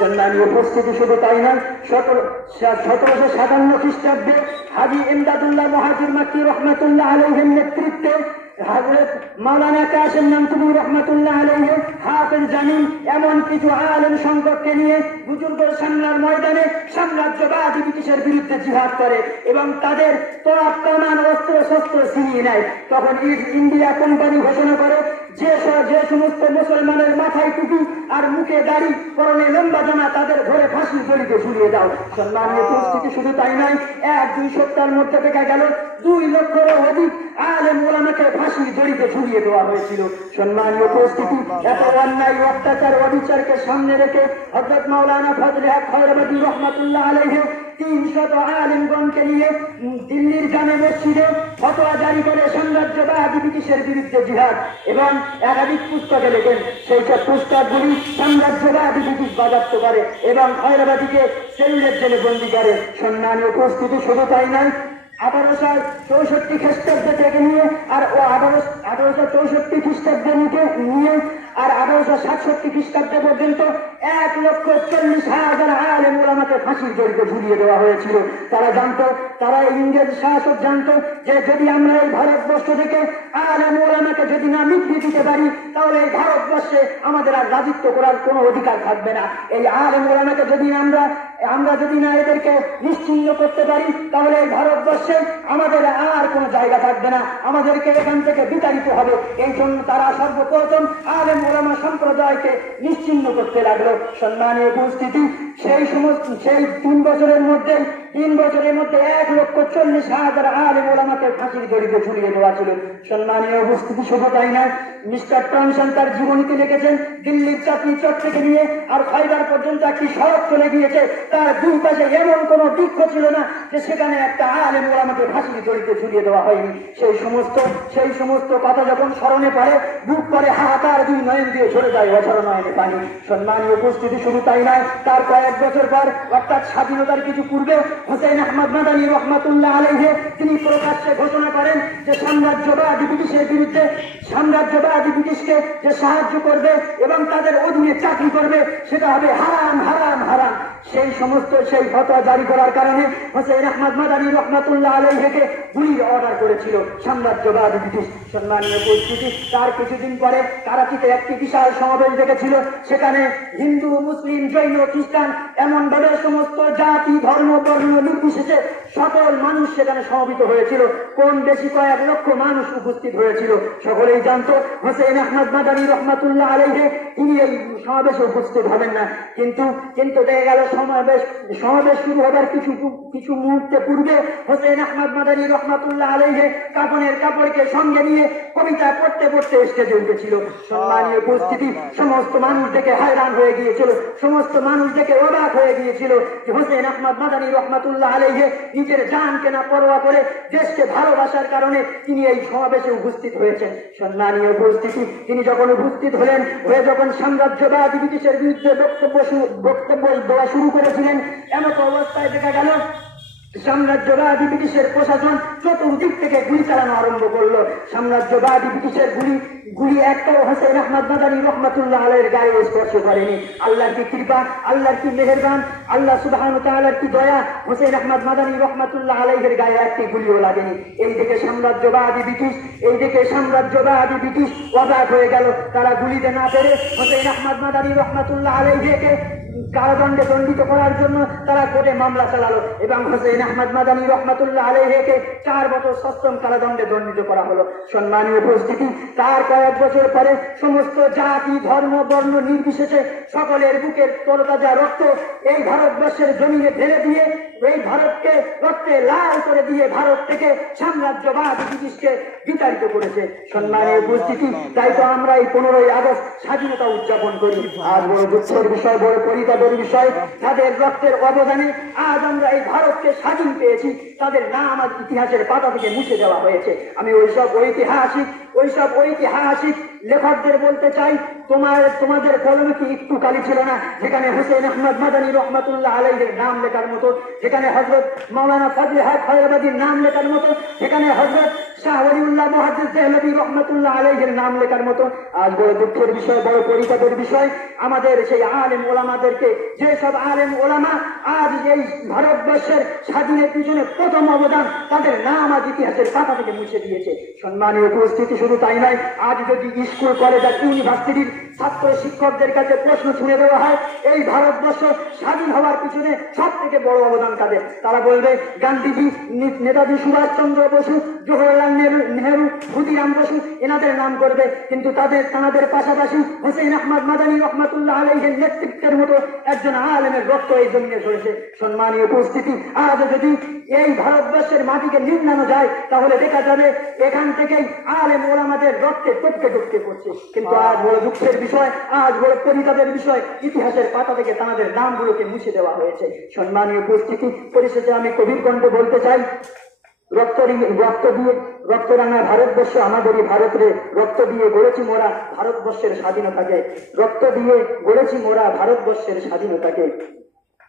সম্মানীয় উপস্থিতি শুধু তাই নয়, 1757 খ্রিস্টাব্দে হাজী ইমদাদুল্লাহ মুহাজির মাক্কি রহমাতুল্লাহ আলাইহির নেতৃত্বে হযরত মাওলানা কাসেম নানতুবি রহমাতুল্লাহ আলাইহি, হাফেজ জামিন এমন কিছু আলেম সংগঠনকে নিয়ে বুজুর্গের সামনার ময়দানে সাম্রাজ্যবাদী ব্রিটিশের বিরুদ্ধে জিহাদ করে এবং তাদের তোপ কামান অস্ত্র শস্ত্র ছিনিয়ে নেয়। তখন ইস্ট ইন্ডিয়া কোম্পানি ঘোষণা করে যে সমস্ত মুসলমানের মাথায় টুপি আর মুখে দাড়ি, পরনে লম্বা জামা, তাদের ধরে ফাঁসির দড়িতে ঝুলিয়ে দাও। সম্মানীয় উপস্থিতি শুধু তাই নয়, 1-2 সপ্তাহের মধ্যে দেখা গেল 2 লক্ষেরও অধিক আলেম ওলামাকে ফাঁসির দড়িতে ঝুলিয়ে দেওয়া হয়েছিল। সম্মানীয় উপস্থিতি, এত অন্যায় অত্যাচার অবিচারকে সামনে রেখে হযরত মাওলানা ফজলে হক খয়রবাদী রহমাতুল্লাহ আলাইহি 300 আলেমগণকে নিয়ে দিল্লির জামে মসজিদে ফতোয়া জারি করে সাম্রাজ্যবাদী ব্রিটিশের বিরুদ্ধে জিহাদ এবং একাধিক পুস্তকে লেখেন। সেই সব পুস্তকগুলি সাম্রাজ্যবাদী ব্রিটিশ বাজেয়াপ্ত করে এবং খয়রবাদীকে সেলুলের জেলে বন্দী করে। সম্মানীয় উপস্থিতি শুধু তাই নয়, 1864 খ্রিস্টাব্দ থেকে নিয়ে আর 1864 খ্রিস্টাব্দে নিয়ে আর 1867 খ্রিস্টাব্দে পর্যন্ত 1,40,000 আলেম ওলামাকে ফাঁসির দড়িতে ঝুলিয়ে দেওয়া হয়েছিল। তারা ইংরেজ শাসক জানতো যে যদি আমরা এই ভারতবর্ষ থেকে আলেম ওলামাকে যদি না মিটিয়ে দিতে পারি, তাহলে এই ভারতবর্ষে আমাদের আর রাজত্ব করার কোনো অধিকার থাকবে না। এই আলেম ওলামাকে যদি আমরা যদি না এদেরকে নিশ্চিহ্ন করতে পারি, তাহলে এই ভারতবর্ষে আমাদের আর কোনো জায়গা থাকবে না, আমাদেরকে এখান থেকে বিতাড়িত হবে। এই জন্য তারা সর্বপ্রথম আলেম ওলামা সম্প্রদায়কে নিশ্চিহ্ন করতে লাগলো। সম্মানীয় উপস্থিতি, সেই 3 বছরের মধ্যে 1,40,000 আলেম ওলামাকে ফাঁসির দড়িতে ঝুলিয়ে দেওয়া ছিল। সম্মানীয় উপস্থিতি শুধু তাই নয়, মিস্টার টমসন তার জীবনীতে লিখেছেন দিল্লির চাঁদনি চক থেকে নিয়ে আর খাইবার পর্যন্ত একটি সড়ক চলে গিয়েছে, তার 2 পাশে এমন কোন বৃক্ষ ছিল না যে সেখানে একটা আলেম ওলামাকে ফাঁসির দড়িতে ঝুলিয়ে দেওয়া হয়নি। সেই সমস্ত কথা যখন স্মরণে পড়ে, বুক করে হাহাকার 2 নয়ন দিয়ে ঝরে যায় অঝর নয়নে পানি। সম্মানীয় উপস্থিতি শুধু তাই নয়, তার কয়েক বছর পর অর্থাৎ স্বাধীনতার কিছু পূর্বে হুসাইন আহমদ মাদানী রহমাতুল্লাহ আলাইহি তিনি প্রকাশ্যে ঘোষণা করেন যে সাম্রাজ্যবাদী ব্রিটিশের বিরুদ্ধে, সাম্রাজ্যবাদী ব্রিটিশকে যে সাহায্য করবে এবং তাদের অধীনে চাকরি করবে সেটা হবে হারাম হারাম হারাম। সেই ফতোয়া জারি করার কারণে হুসাইন আহমদ মাদানী রহমাতুল্লাহ আলাইহিকে গুলির অর্ডার করেছিল সাম্রাজ্যবাদী ব্রিটিশ। সম্মানীয় উপস্থিতি, তার কিছুদিন পরে কারাচিতে একটি বিশাল সমাবেশ দেখেছিল। সেখানে হিন্দু, মুসলিম, জৈন, খ্রিস্টান এমন ভাবে সমস্ত জাতি, ধর্ম, বর্ণ নির্বিশেষে সকল মানুষ সেখানে সমবেত হয়েছিল। কম বেশি কয়েক লক্ষ মানুষ উপস্থিত হয়েছিল। সকলেই জানতো হুসাইন আহমদ মাদানী রহমাতুল্লাহ আলাইহি তিনি এই সমাবেশে উপস্থিত হবেন না। কিন্তু দেখা গেল সমাবেশ শুরু হবার কিছু মুহূর্তে পূর্বে হুসাইন আহমদ মাদানী রহমাতুল্লাহ আলাইহি কাফনের কাপড়কে সঙ্গে নিয়ে কবিতা পড়তে স্টেজে উঠেছিল। সম্মানীয় উপস্থিতি, সমস্ত মানুষ দেখে hayran হয়ে গিয়েছিল, সমস্ত মানুষ দেখে অবাক হয়ে গিয়েছিল যে হুসাইন আহমদ মাদানী রহমাতুল্লাহ আলাইহি নিজের জানকে না পরোয়া করে দেশকে ভালোবাসার কারণে তিনি এই সমাবেশে উপস্থিত হয়েছেন। সম্মানীয় উপস্থিতি, তিনি যখন উপস্থিত হলেন, যখন সাম্রাজ্যবাদী ব্রিটিশের বিরুদ্ধে বক্তব্য দেওয়া শুরু করেছিলেন, এমন অবস্থায় দেখা গেল সাম্রাজ্যবাদী ব্রিটিশের প্রশাসন চতুর্দিক থেকে গুলি চালানো আরম্ভ করলো। সাম্রাজ্যবাদী ব্রিটিশের গুলি একটাও হুসাইন আহমদ মাদানী রহমাতুল্লাহ আলাইহির গায়ে স্পর্শ করেনি। আল্লাহর কি কৃপা, আল্লাহর কি মেহেরবান, আল্লাহ সুবহানাহু ওয়া তাআলার কি দয়া, হুসাইন আহমদ মাদানী রহমাতুল্লাহ আলাইহির গায়ে একটি গুলিও লাগেনি। এইদিকে সাম্রাজ্যবাদী ব্রিটিশ অবাক হয়ে গেল। তারা গুলিতে না পেরে হুসাইন আহমদ মাদানী রহমাতুল্লাহ আলাইহিকে কারাদণ্ডে দণ্ডিত করার জন্য তারা কোর্টে মামলা চালালো এবং হুসাইন আহমদ মাদানী রহমাতুল্লাহ আলাইহিকে 4 বছর সশ্রম কারাদণ্ডে দণ্ডিত করা হলো। সম্মানীয় উপস্থিতি, তার কয়েক বছর পরে সমস্ত জাতি, ধর্ম, বর্ণ নির্বিশেষে সকলের বুকের তরতাজা রক্ত এই ভারতবর্ষের জমিনে ঢেলে দিয়ে, এই ভারতকে রক্তে লাল করে দিয়ে ভারত থেকে সাম্রাজ্যবাদী ব্রিটিশকে বিতাড়িত করেছে। সম্মানীয় উপস্থিতি, তাই তো আমরা এই 15ই আগস্ট স্বাধীনতা উদযাপন করি। আর বড় দুঃখের বিষয়, বড় পরিতাপের বিষয়, তাদের রক্তের অবদানে আজ আমরা এই ভারতকে স্বাধীন পেয়েছি। তাদের নাম আজ ইতিহাসের পাতা থেকে মুছে দেওয়া হয়েছে। আমি ওইসব ঐতিহাসিক লেখকদের বলতে চাই, তোমাদের কলমে কি একটু কালি ছিল না, যেখানে হুসেন আহমদ মাদানী রহমাতুল্লাহ আলাইহির নাম লেখার মতো, যেখানে হযরত মাওলানা ফজলে হক খয়রাবাদীর নাম লেখার মতো, যেখানে হযরত শাহ ওলিউল্লাহ মুহাদ্দিস দেহলভী রহমাতুল্লাহ আলাইহির নাম লেখার মতো। আজ বড় দুঃখের বিষয়, বড় পরিতাপের বিষয়, আমাদের সেই আলেম ওলামাদেরকে, যেসব আলেম ওলামা আজ এই ভারতবর্ষের স্বাধীনের পিছনে প্রথম অবদান, তাদের নাম আজ ইতিহাসের পাতা থেকে মুছে দিয়েছে। সম্মানীয় উপস্থিতি, শুধু তাই নয়, আজ যদি স্কুল কলেজ আর ইউনিভার্সিটির ছাত্র শিক্ষকদের কাছে প্রশ্ন ছুঁড়ে দেওয়া হয় এই ভারতবর্ষ স্বাধীন হওয়ার পিছনে সব থেকে বড় অবদান কাদের, তারা বলবে গান্ধীজি, নেতাজি সুভাষচন্দ্র বসু, জওহরলাল নেহরু, ক্ষুদিরাম বসু, এনাদের নাম করবে। কিন্তু তাদের পাশাপাশি হুসেন আহমদ মাদানী রহমাতুল্লাহ আলাইহির নেতৃত্বের মতো একজন আলেমের রক্ত এই জমিনে ঝরেছে। সম্মানীয় উপস্থিতি, আজ যদি এই ভারতবর্ষের মাটিকে নির্মানো যায় তাহলে দেখা যাবে এখান থেকেই আলেম ওলামাদের রক্তে টপকে টপকে পড়ছে। কিন্তু আজ বড় দুঃখের বিষয়, আজ বড় পরিতাপের বিষয়, ইতিহাসের পাতা থেকে তাদের নামগুলোকে মুছে দেওয়া হয়েছে। সম্মানীয় উপস্থিতি, পরিশেষে আমি কবির কণ্ঠে বলতে চাই, রক্তরাঙা ভারতবর্ষ আমাদেরই ভারতরে, রক্ত দিয়ে গড়েছি মোরা ভারতবর্ষের স্বাধীনতাকে, রক্ত দিয়ে গড়েছি মোরা ভারতবর্ষের স্বাধীনতাকে।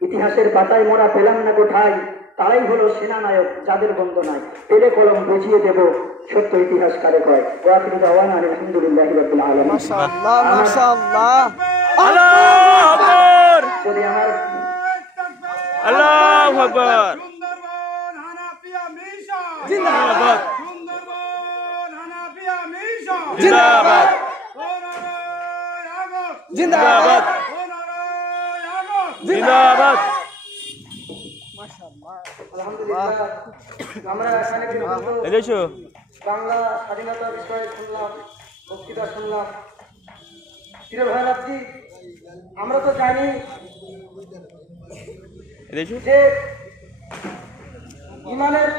ইতিহাসের পাতায় মোরা পেলাম না কোথায়, তারাই হলো সেনানায়ক যাদের বন্ধ নাই, পেলে কলম বুঝিয়ে দেব সত্য ইতিহাস কারে কয়। ওয়াখিরু দাওয়ানা আলহামদুলিল্লাহি রাব্বিল আলামিন। মাশাআল্লাহ, মাশাআল্লাহ, আল্লাহু আকবার, যদি আমার আল্লাহু আকবার, সুন্দরবন হানাফিয়া মিশন জিন্দাবাদ, সুন্দরবন হানাফিয়া মিশন জিন্দাবাদ, জিন্দাবাদ, জিন্দাবাদ। মাশাআল্লাহ। আলহামদুলিল্লাহ, আমরা এখানে কিন্তু এদেশো বাংলা স্বাধীনতার বিষয়ে শুনলাম, বক্তৃতা শুনলাম। প্রিয় ভাইরাজি, আমরা তো জানি এদেশো যে ইমানের